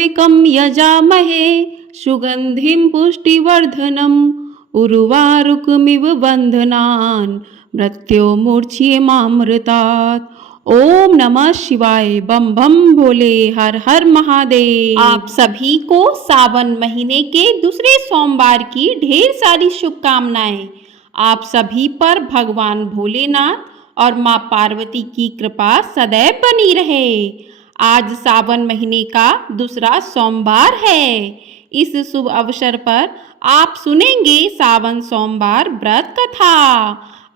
त्र्यम्बकं यजामहे सुगन्धिं पुष्टिवर्धनम् उर्वारुकमिव बन्धनान् मृत्योर्मुच्येमामृतात्। ओम नमः शिवाय। बम बम भोले। हर हर महादेव। आप सभी को सावन महीने के दूसरे सोमवार की ढेर सारी शुभकामनाएं। आप सभी पर भगवान भोलेनाथ और माँ पार्वती की कृपा सदैव बनी रहे। आज सावन महीने का दूसरा सोमवार है। इस शुभ अवसर पर आप सुनेंगे सावन सोमवार व्रत कथा।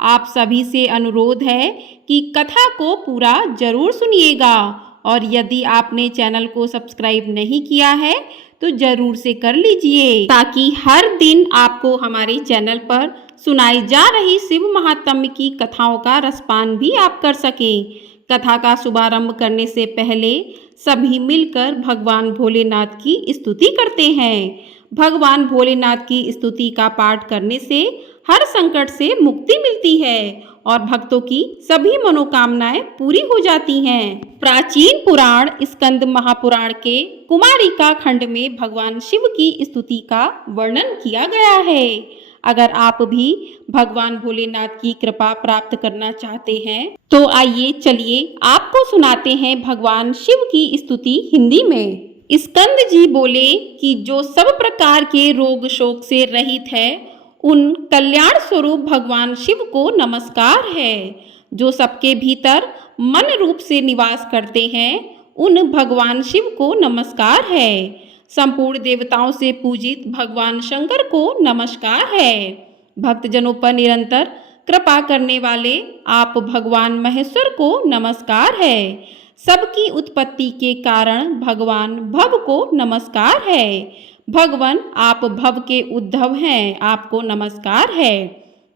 आप सभी से अनुरोध है कि कथा को पूरा जरूर सुनिएगा और यदि आपने चैनल को सब्सक्राइब नहीं किया है तो जरूर से कर लीजिए, ताकि हर दिन आपको हमारे चैनल पर सुनाई जा रही शिव महात्म्य की कथाओं का रसपान भी आप कर सकें। कथा का शुभारंभ करने से पहले सभी मिलकर भगवान भोलेनाथ की स्तुति करते हैं। भगवान भोलेनाथ की स्तुति का पाठ करने से हर संकट से मुक्ति मिलती है और भक्तों की सभी मनोकामनाएं पूरी हो जाती हैं। प्राचीन पुराण स्कंद महापुराण के कुमारिका खंड में भगवान शिव की स्तुति का वर्णन किया गया है। अगर आप भी भगवान भोलेनाथ की कृपा प्राप्त करना चाहते हैं तो आइए चलिए आपको सुनाते हैं भगवान शिव की स्तुति हिंदी में। स्कंद जी बोले कि जो सब प्रकार के रोग शोक से रहित है उन कल्याण स्वरूप भगवान शिव को नमस्कार है। जो सबके भीतर मन रूप से निवास करते हैं उन भगवान शिव को नमस्कार है। संपूर्ण देवताओं से पूजित भगवान शंकर को नमस्कार है। भक्तजनों पर निरंतर कृपा करने वाले आप भगवान महेश्वर को नमस्कार है। सबकी उत्पत्ति के कारण भगवान भव को नमस्कार है। भगवान आप भव के उद्धव हैं, आपको नमस्कार है।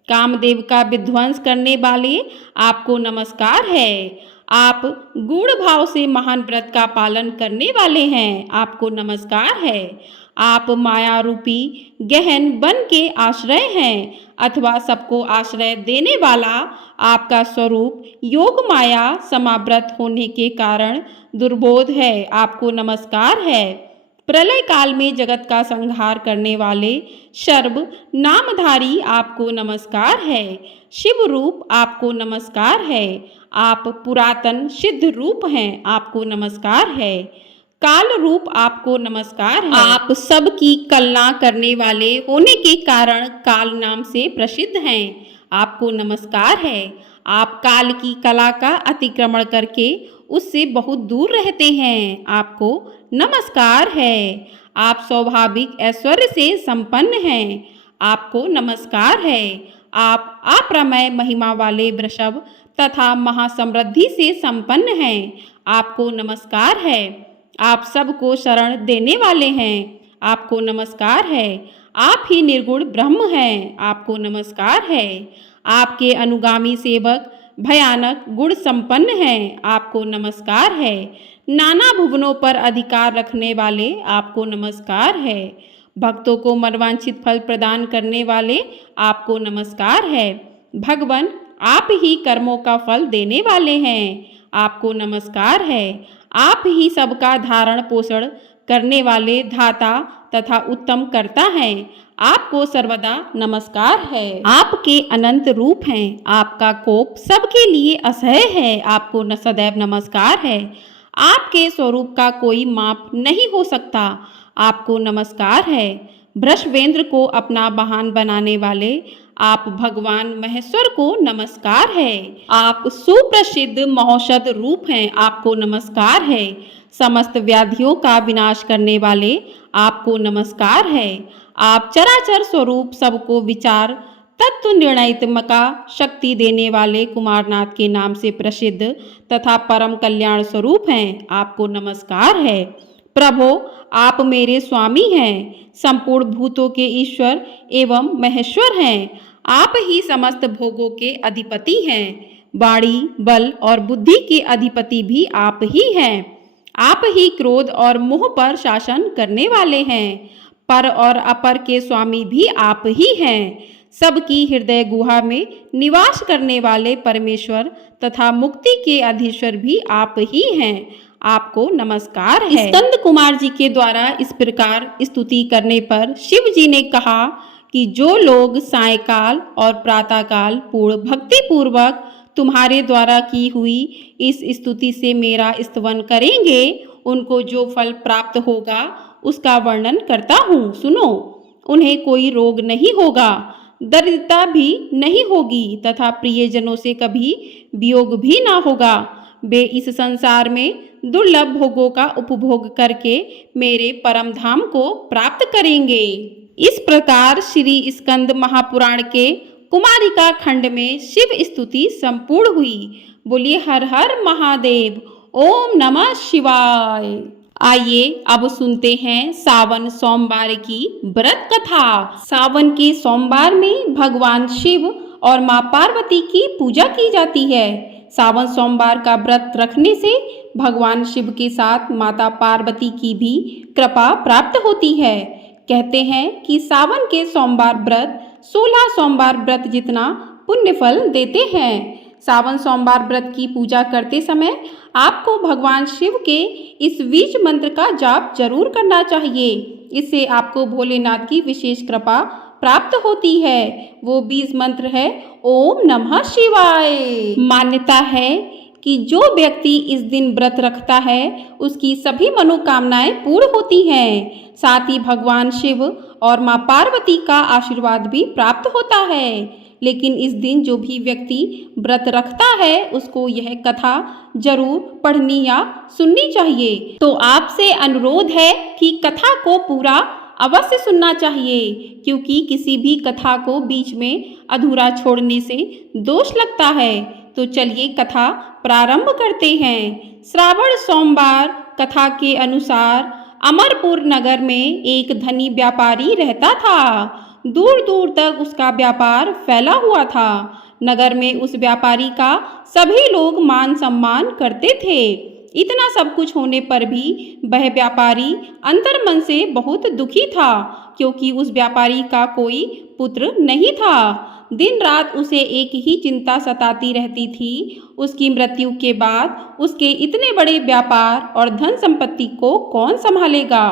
कामदेव का विध्वंस करने वाले आपको नमस्कार है। आप गूढ़ भाव से महान व्रत का पालन करने वाले हैं, आपको नमस्कार है। आप माया रूपी गहन वन के आश्रय हैं अथवा सबको आश्रय देने वाला आपका स्वरूप योग माया समावृत होने के कारण दुर्बोध है, आपको नमस्कार है। प्रलय काल में जगत का संहार करने वाले सर्व नामधारी आपको नमस्कार है। शिव रूप आपको नमस्कार है। आप पुरातन सिद्ध रूप हैं, आपको नमस्कार है। काल रूप आपको नमस्कार है। आप सबकी कलना करने वाले होने के कारण काल नाम से प्रसिद्ध हैं, आपको नमस्कार है। आप काल की कला का अतिक्रमण करके उससे बहुत दूर रहते हैं, आपको नमस्कार है। आप स्वाभाविक ऐश्वर्य से संपन्न हैं, आपको नमस्कार है। आप अप्रमेय महिमा वाले वृषभ तथा महासमृद्धि से संपन्न हैं, आपको नमस्कार है। आप सबको शरण देने वाले हैं, आपको नमस्कार है। आप ही निर्गुण ब्रह्म हैं, आपको नमस्कार है। आपके अनुगामी सेवक भयानक गुण संपन्न हैं, आपको नमस्कार है। नाना भुवनों पर अधिकार रखने वाले आपको नमस्कार है। भक्तों को मनवांछित फल प्रदान करने वाले आपको नमस्कार है। भगवान आप ही कर्मों का फल देने वाले हैं, आपको नमस्कार है। आप ही सबका धारण पोषण करने वाले धाता तथा उत्तम कर्ता हैं, आपको सर्वदा नमस्कार है। आपके अनंत रूप हैं, आपका कोप सबके लिए असह्य है, आपको सदैव नमस्कार है। आपके स्वरूप का कोई माप नहीं हो सकता, आपको नमस्कार है। वृषभेंद्र को अपना वाहन बनाने वाले आप भगवान महेश्वर को नमस्कार है। आप सुप्रसिद्ध महौषध रूप हैं, आपको नमस्कार है। समस्त व्याधियों का विनाश करने वाले आपको नमस्कार है। आप चराचर स्वरूप सबको विचार तत्व निर्णयत्मका शक्ति देने वाले कुमारनाथ के नाम से प्रसिद्ध तथा परम कल्याण स्वरूप हैं, आपको नमस्कार है। प्रभो आप मेरे स्वामी हैं, संपूर्ण भूतों के ईश्वर एवं महेश्वर हैं। आप ही समस्त भोगों के अधिपति हैं। वाणी बल और बुद्धि के अधिपति भी आप ही हैं। आप ही क्रोध और मोह पर शासन करने वाले हैं। पर और अपर के स्वामी भी आप ही हैं। सबकी हृदय गुहा में निवास करने वाले परमेश्वर तथा मुक्ति के अधीश्वर भी आप ही हैं। आपको नमस्कार है। स्कंद कुमार जी के द्वारा इस प्रकार स्तुति करने पर शिव जी ने कहा कि जो लोग सायंकाल और प्रातःकाल पूर्ण भक्ति पूर्वक तुम्हारे द्वारा की हुई इस स्तुति से मेरा स्तवन करेंगे, उनको जो फल प्राप्त होगा उसका वर्णन करता हूँ। सुनो, उन्हें कोई रोग नहीं होगा, दरिद्रता भी नहीं होगी तथा प्रियजनों से कभी वियोग भी ना होगा। वे इस संसार में दुर्लभ भोगों का उपभोग करके मेरे परम धाम को प्राप्त करेंगे। इस प्रकार श्री स्कंद महापुराण के कुमारिका खंड में शिव स्तुति संपूर्ण हुई। बोलिए हर हर महादेव। ओम नमः शिवाय। आइए अब सुनते हैं सावन सोमवार की व्रत कथा। सावन के सोमवार में भगवान शिव और मां पार्वती की पूजा की जाती है। सावन सोमवार का व्रत रखने से भगवान शिव के साथ माता पार्वती की भी कृपा प्राप्त होती है। कहते हैं कि सावन के सोमवार व्रत 16 सोमवार व्रत जितना पुण्य फल देते हैं। सावन सोमवार व्रत की पूजा करते समय आपको भगवान शिव के इस बीज मंत्र का जाप जरूर करना चाहिए। इससे आपको भोलेनाथ की विशेष कृपा प्राप्त होती है। वो बीज मंत्र है ओम नमः शिवाय। मान्यता है कि जो व्यक्ति इस दिन व्रत रखता है उसकी सभी मनोकामनाएं पूर्ण होती हैं। साथ ही भगवान शिव और मां पार्वती का आशीर्वाद भी प्राप्त होता है। लेकिन इस दिन जो भी व्यक्ति व्रत रखता है उसको यह कथा जरूर पढ़नी या सुननी चाहिए। तो आपसे अनुरोध है कि कथा को पूरा अवश्य सुनना चाहिए, क्योंकि किसी भी कथा को बीच में अधूरा छोड़ने से दोष लगता है। तो चलिए कथा प्रारंभ करते हैं। श्रावण सोमवार कथा के अनुसार अमरपुर नगर में एक धनी व्यापारी रहता था। दूर दूर तक उसका व्यापार फैला हुआ था। नगर में उस व्यापारी का सभी लोग मान सम्मान करते थे। इतना सब कुछ होने पर भी वह व्यापारी अंतर मन से बहुत दुखी था, क्योंकि उस व्यापारी का कोई पुत्र नहीं था। दिन रात उसे एक ही चिंता सताती रहती थी, उसकी मृत्यु के बाद उसके इतने बड़े व्यापार और धन संपत्ति को कौन संभालेगा।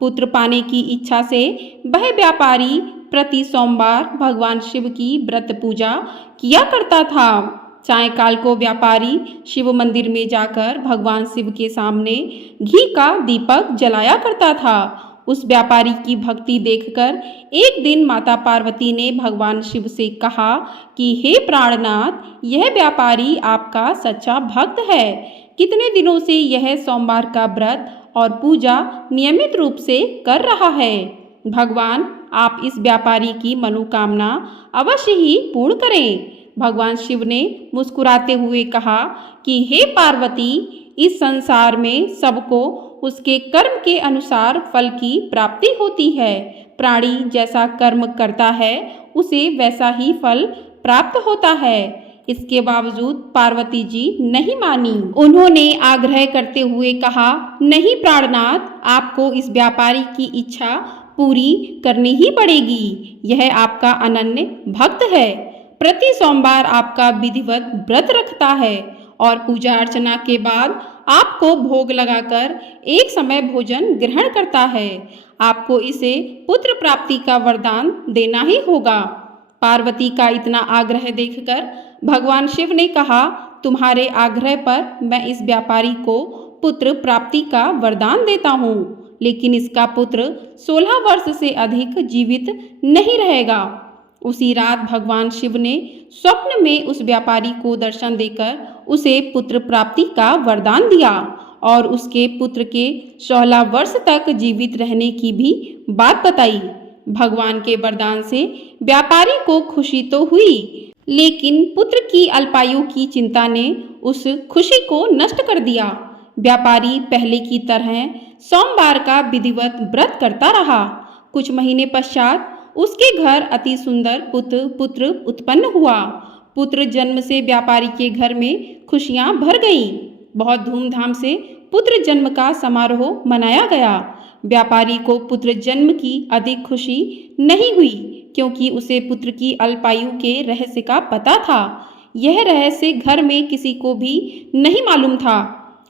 पुत्र पाने की इच्छा से वह व्यापारी प्रति सोमवार भगवान शिव की व्रत पूजा किया करता था। सायंकाल को व्यापारी शिव मंदिर में जाकर भगवान शिव के सामने घी का दीपक जलाया करता था। उस व्यापारी की भक्ति देखकर एक दिन माता पार्वती ने भगवान शिव से कहा कि हे प्राणनाथ, यह व्यापारी आपका सच्चा भक्त है। कितने दिनों से यह सोमवार का व्रत और पूजा नियमित रूप से कर रहा है। भगवान, आप इस व्यापारी की मनोकामना अवश्य ही पूर्ण करें। भगवान शिव ने मुस्कुराते हुए कहा कि हे पार्वती, इस संसार में सबको उसके कर्म के अनुसार फल की प्राप्ति होती है। प्राणी जैसा कर्म करता है उसे वैसा ही फल प्राप्त होता है। इसके बावजूद पार्वती जी नहीं मानी। उन्होंने आग्रह करते हुए कहा, नहीं प्राणनाथ, आपको इस व्यापारी की इच्छा पूरी करनी ही पड़ेगी। यह आपका अनन्य भक्त है, प्रति सोमवार आपका विधिवत व्रत रखता है और पूजा अर्चना के बाद आपको भोग लगाकर एक समय भोजन ग्रहण करता है। आपको इसे पुत्र प्राप्ति का वरदान देना ही होगा। पार्वती का इतना आग्रह देखकर भगवान शिव ने कहा, तुम्हारे आग्रह पर मैं इस व्यापारी को पुत्र प्राप्ति का वरदान देता हूँ, लेकिन इसका पुत्र 16 वर्ष से अधिक जीवित नहीं रहेगा। उसी रात भगवान शिव ने स्वप्न में उस व्यापारी को दर्शन देकर उसे पुत्र प्राप्ति का वरदान दिया और उसके पुत्र के 16 वर्ष तक जीवित रहने की भी बात बताई। भगवान के वरदान से व्यापारी को खुशी तो हुई, लेकिन पुत्र की अल्पायु की चिंता ने उस खुशी को नष्ट कर दिया। व्यापारी पहले की तरह सोमवार का विधिवत व्रत करता रहा। कुछ महीने पश्चात उसके घर अति सुंदर पुत्र उत्पन्न हुआ। पुत्र जन्म से व्यापारी के घर में खुशियां भर गईं। बहुत धूमधाम से पुत्र जन्म का समारोह मनाया गया। व्यापारी को पुत्र जन्म की अधिक खुशी नहीं हुई, क्योंकि उसे पुत्र की अल्पायु के रहस्य का पता था। यह रहस्य घर में किसी को भी नहीं मालूम था।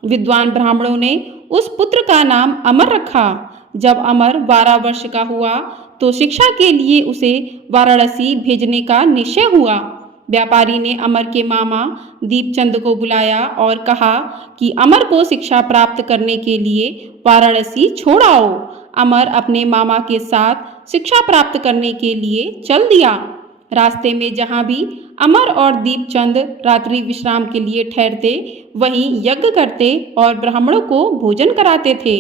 विद्वान ब्राह्मणों ने उस पुत्र का नाम अमर रखा। जब अमर 12 वर्ष का हुआ तो शिक्षा के लिए उसे वाराणसी भेजने का निश्चय हुआ। व्यापारी ने अमर के मामा दीपचंद को बुलाया और कहा कि अमर को शिक्षा प्राप्त करने के लिए वाराणसी छोड़ आओ। अमर अपने मामा के साथ शिक्षा प्राप्त करने के लिए चल दिया। रास्ते में जहाँ भी अमर और दीपचंद रात्रि विश्राम के लिए ठहरते, वहीं यज्ञ करते और ब्राह्मणों को भोजन कराते थे।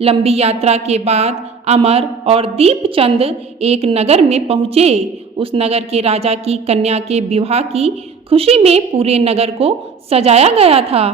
लंबी यात्रा के बाद अमर और दीपचंद एक नगर में पहुँचे। उस नगर के राजा की कन्या के विवाह की खुशी में पूरे नगर को सजाया गया था।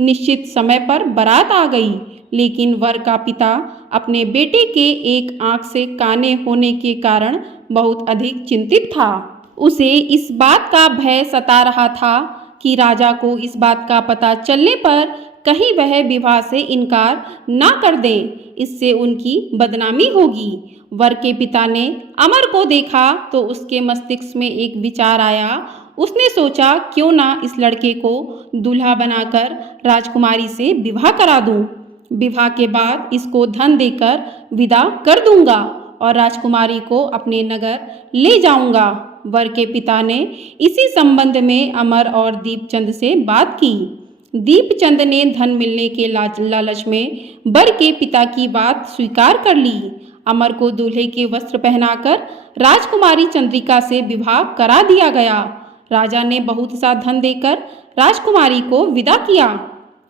निश्चित समय पर बारात आ गई, लेकिन वर का पिता अपने बेटे के एक आंख से काने होने के कारण बहुत अधिक चिंतित था। उसे इस बात का भय सता रहा था कि राजा को इस बात का पता चलने पर कहीं वह विवाह से इनकार ना कर दे, इससे उनकी बदनामी होगी। वर के पिता ने अमर को देखा तो उसके मस्तिष्क में एक विचार आया। उसने सोचा क्यों ना इस लड़के को दूल्हा बनाकर राजकुमारी से विवाह करा दूं। विवाह के बाद इसको धन देकर विदा कर दूंगा और राजकुमारी को अपने नगर ले जाऊंगा। वर के पिता ने इसी संबंध में अमर और दीपचंद से बात की। दीपचंद ने धन मिलने के लालच में वर के पिता की बात स्वीकार कर ली। अमर को दूल्हे के वस्त्र पहनाकर राजकुमारी चंद्रिका से विवाह करा दिया गया। राजा ने बहुत सा धन देकर राजकुमारी को विदा किया।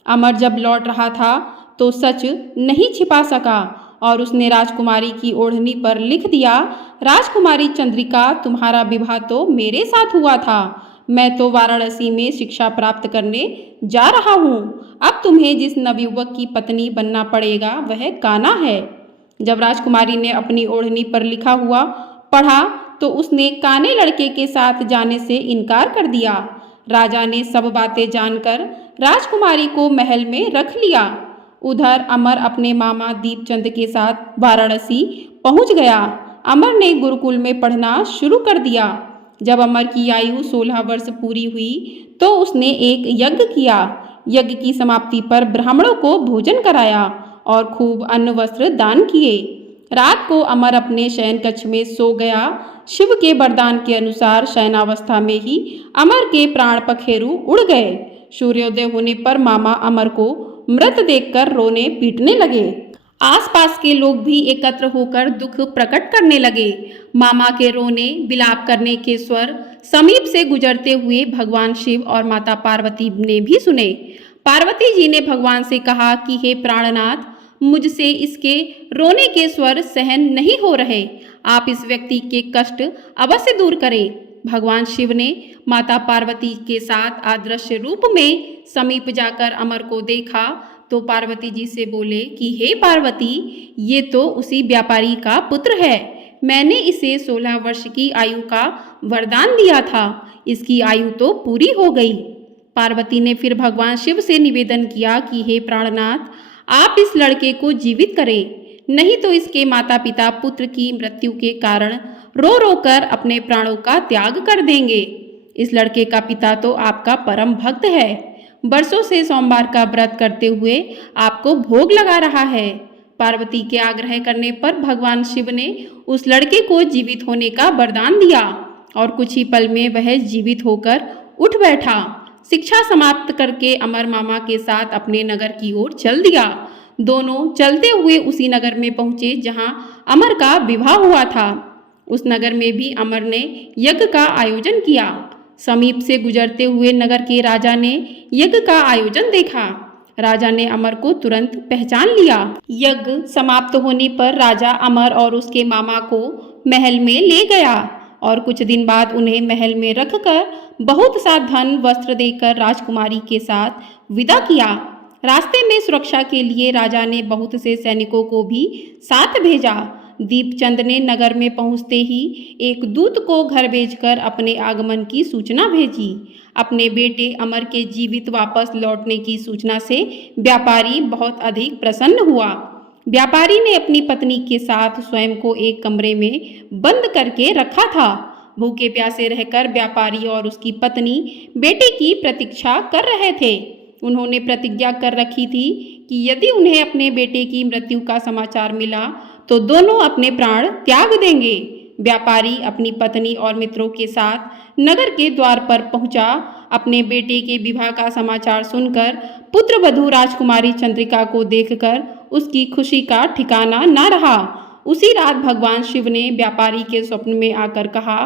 अमर जब लौट रहा था तो सच नहीं छिपा सका और उसने राजकुमारी की ओढ़नी पर लिख दिया, राजकुमारी चंद्रिका, तुम्हारा विवाह तो मेरे साथ हुआ था। मैं तो वाराणसी में शिक्षा प्राप्त करने जा रहा हूँ। अब तुम्हें जिस नवयुवक की पत्नी बनना पड़ेगा वह कान्हा है। जब राजकुमारी ने अपनी ओढ़नी पर लिखा हुआ पढ़ा तो उसने काने लड़के के साथ जाने से इनकार कर दिया। राजा ने सब बातें जानकर राजकुमारी को महल में रख लिया। उधर अमर अपने मामा दीपचंद के साथ वाराणसी पहुंच गया। अमर ने गुरुकुल में पढ़ना शुरू कर दिया। जब अमर की आयु 16 वर्ष पूरी हुई तो उसने एक यज्ञ किया। यज्ञ की समाप्ति पर ब्राह्मणों को भोजन कराया और खूब अन्न वस्त्र दान किए। रात को अमर अपने शयन कक्ष में सो गया। शिव के वरदान के अनुसार शयनावस्था में ही अमर के प्राण पखेरु उड़ गए। सूर्योदय होने पर मामा अमर को मृत देखकर रोने पीटने लगे। आसपास के लोग भी एकत्र होकर दुख प्रकट करने लगे। मामा के रोने विलाप करने के स्वर समीप से गुजरते हुए भगवान शिव और माता पार्वती ने भी सुने। पार्वती जी ने भगवान से कहा कि हे प्राणनाथ, मुझसे इसके रोने के स्वर सहन नहीं हो रहे। आप इस व्यक्ति के कष्ट अवश्य दूर करें। भगवान शिव ने माता पार्वती के साथ अदृश्य रूप में समीप जाकर अमर को देखा तो पार्वती जी से बोले कि हे पार्वती, ये तो उसी व्यापारी का पुत्र है। मैंने इसे 16 वर्ष की आयु का वरदान दिया था। इसकी आयु तो पूरी हो गई। पार्वती ने फिर भगवान शिव से निवेदन किया कि हे प्राणनाथ, आप इस लड़के को जीवित करें, नहीं तो इसके माता पिता पुत्र की मृत्यु के कारण रो रो कर अपने प्राणों का त्याग कर देंगे। इस लड़के का पिता तो आपका परम भक्त है। वर्षों से सोमवार का व्रत करते हुए आपको भोग लगा रहा है। पार्वती के आग्रह करने पर भगवान शिव ने उस लड़के को जीवित होने का वरदान दिया और कुछ ही पल में वह जीवित होकर उठ बैठा। शिक्षा समाप्त करके अमर मामा के साथ अपने नगर की ओर चल दिया। दोनों चलते हुए उसी नगर में पहुंचे जहां अमर का विवाह हुआ था। उस नगर में भी अमर ने यज्ञ का आयोजन किया। समीप से गुजरते हुए नगर के राजा ने यज्ञ का आयोजन देखा। राजा ने अमर को तुरंत पहचान लिया। यज्ञ समाप्त होने पर राजा अमर और उसके मामा को महल में ले गया और कुछ दिन बाद उन्हें महल में रखकर बहुत सा धन वस्त्र देकर राजकुमारी के साथ विदा किया। रास्ते में सुरक्षा के लिए राजा ने बहुत से सैनिकों को भी साथ भेजा। दीपचंद ने नगर में पहुंचते ही एक दूत को घर भेजकर अपने आगमन की सूचना भेजी। अपने बेटे अमर के जीवित वापस लौटने की सूचना से व्यापारी बहुत अधिक प्रसन्न हुआ। व्यापारी ने अपनी पत्नी के साथ स्वयं को एक कमरे में बंद करके रखा था। भूखे प्यासे रहकर व्यापारी और उसकी पत्नी बेटे की प्रतीक्षा कर रहे थे। उन्होंने प्रतिज्ञा कर रखी थी कि यदि उन्हें अपने बेटे की मृत्यु का समाचार मिला तो दोनों अपने प्राण त्याग देंगे। व्यापारी अपनी पत्नी और मित्रों के साथ नगर के द्वार पर पहुंचा। अपने बेटे के विवाह का समाचार सुनकर पुत्रवधू राजकुमारी चंद्रिका को देखकर उसकी खुशी का ठिकाना न रहा। उसी रात भगवान शिव ने व्यापारी के स्वप्न में आकर कहा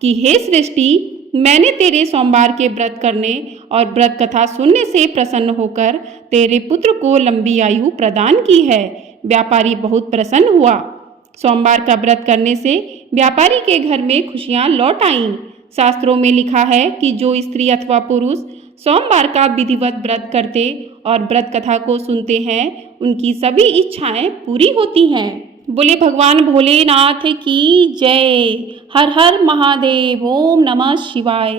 कि हे सृष्टि, मैंने तेरे सोमवार के व्रत करने और व्रत कथा सुनने से प्रसन्न होकर तेरे पुत्र को लंबी आयु प्रदान की है। व्यापारी बहुत प्रसन्न हुआ। सोमवार का व्रत करने से व्यापारी के घर में खुशियां लौट आईं। शास्त्रों में लिखा है कि जो स्त्री अथवा पुरुष सोमवार का विधिवत व्रत करते और व्रत कथा को सुनते हैं, उनकी सभी इच्छाएं पूरी होती हैं। बोले भगवान भोलेनाथ की जय। हर हर महादेव। ओम नमः शिवाय।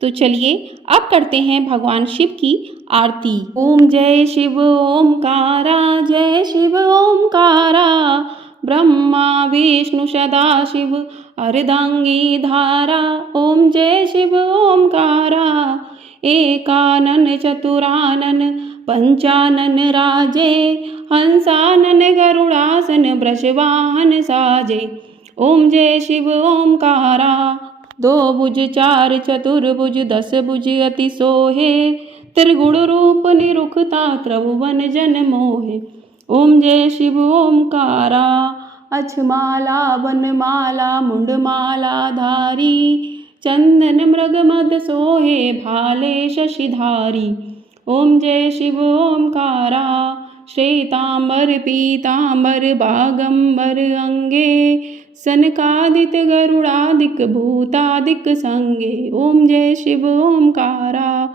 तो चलिए अब करते हैं भगवान शिव की आरती। ओम जय शिव ओमकारा, जय शिव ओमकारा, ब्रह्मा विष्णु सदा शिव अर्धांगी धारा। ओम जय शिव ओमकारा, एकानन चतुरानन पंचानन राजे, हंसानन गरुड़ासन वृषवाहन साजे। ओम जय शिव ओमकारा, दो भुज चार चतुर्भुज दस भुज अति सोहे, त्रिगुण रूप निरुखता त्रिभुवन जन मोहे। ओम जय शिव ओमकारा, अक्षमाला वनमाला मुंडमाला धारी, चंदन मृग मद सोहे भाले शशिधारी। ओम जय शिव ओमकारा, श्वेतांबर पीतांबर बागंबर अंगे, सनकादिक गरुड़ादिक भूतादिक संगे। ओम जय शिव ओमकारा,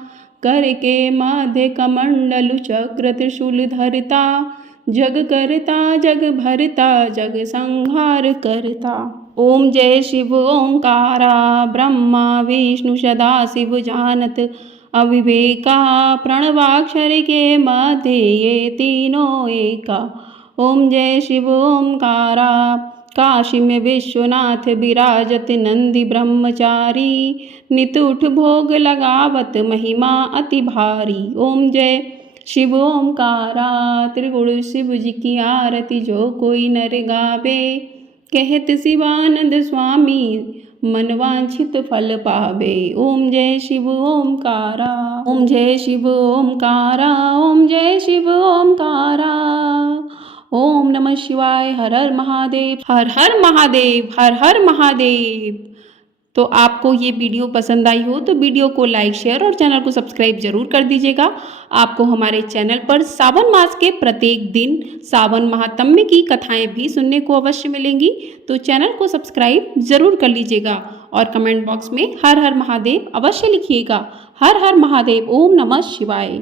कर के मध्य कमंडलु चक्र त्रिशूल धरता, जग करता जग भरता जग संहार करता। ओम जय शिव ओमकारा, ब्रह्मा विष्णु सदा शिव जानत अविवेका, प्रणवाक्षर के मध्य ये तीनों एका। ओम जय शिव ओमकारा, काशी में विश्वनाथ विराजत नंदी ब्रह्मचारी, नित उठ भोग लगावत महिमा अति भारी। ओम जय शिव ओमकारा, त्रिगुण शिव जी की आरती जो कोई नर गावे, कहत शिवानंद स्वामी मन वांछित फल पावे। ओम जय शिव ओमकारा, ओम जय शिव ओमकारा, ओम जय शिव ओमकारा। ओम नमः शिवाय। हर हर महादेव, हर हर महादेव, हर हर महादेव। तो आपको ये वीडियो पसंद आई हो तो वीडियो को लाइक शेयर और चैनल को सब्सक्राइब जरूर कर दीजिएगा। आपको हमारे चैनल पर सावन मास के प्रत्येक दिन सावन महात्म्य की कथाएं भी सुनने को अवश्य मिलेंगी। तो चैनल को सब्सक्राइब जरूर कर लीजिएगा और कमेंट बॉक्स में हर हर महादेव अवश्य लिखिएगा। हर हर महादेव। ओम नमः शिवाय।